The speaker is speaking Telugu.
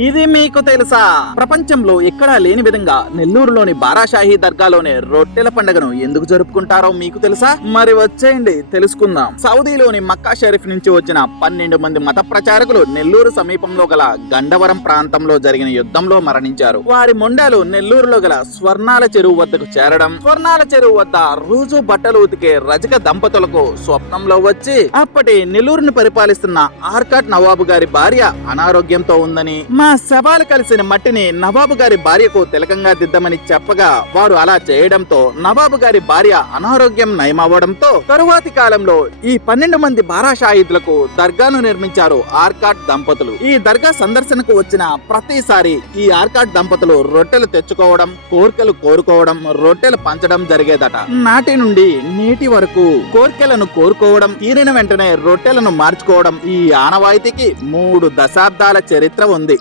ఇది మీకు తెలుసా? ప్రపంచంలో ఎక్కడా లేని విధంగా నెల్లూరులోని బారాషాహి దర్గాలోని రొట్టెల పండుగను ఎందుకు జరుపుకుంటారో మీకు తెలుసా? మరి వచ్చేయండి తెలుసుకుందాం. సౌదీలోని మక్కా షరీఫ్ నుంచి వచ్చిన 12 మంది మత ప్రచారకులు నెల్లూరు సమీపంలో గల గండవరం ప్రాంతంలో జరిగిన యుద్ధంలో మరణించారు. వారి మొండాలు నెల్లూరులో గల స్వర్ణాల చెరువు వద్దకు చేరడం, స్వర్ణాల చెరువు వద్ద రోజు బట్టలు ఉతికే రజక దంపతులకు స్వప్నంలో వచ్చి అప్పటి నెల్లూరుని పరిపాలిస్తున్న ఆర్కాట్ నవాబు గారి భార్య అనారోగ్యంతో ఉందని, మా శవాలు కలిసిన మట్టిని నవాబు గారి భార్యకు తిలకంగా దిద్దమని చెప్పగా వారు అలా చేయడంతో నవాబు గారి భార్య అనారోగ్యం నయమవ్వడంతో తరువాతి కాలంలో ఈ 12 మంది బారాషాహిద్లకు దర్గాను నిర్మించారు ఆర్కాట్ దంపతులు. ఈ దర్గా సందర్శనకు వచ్చిన ప్రతిసారి ఈ ఆర్కాట్ దంపతులు రొట్టెలు తెచ్చుకోవడం, కోర్కెలు కోరుకోవడం, రొట్టెలు పంచడం జరిగేదట. నాటి నుండి నేటి వరకు కోర్కెలను కోరుకోవడం, తీరిన వెంటనే రొట్టెలను మార్చుకోవడం ఈ ఆనవాయితీకి 3 దశాబ్దాల చరిత్ర ఉంది.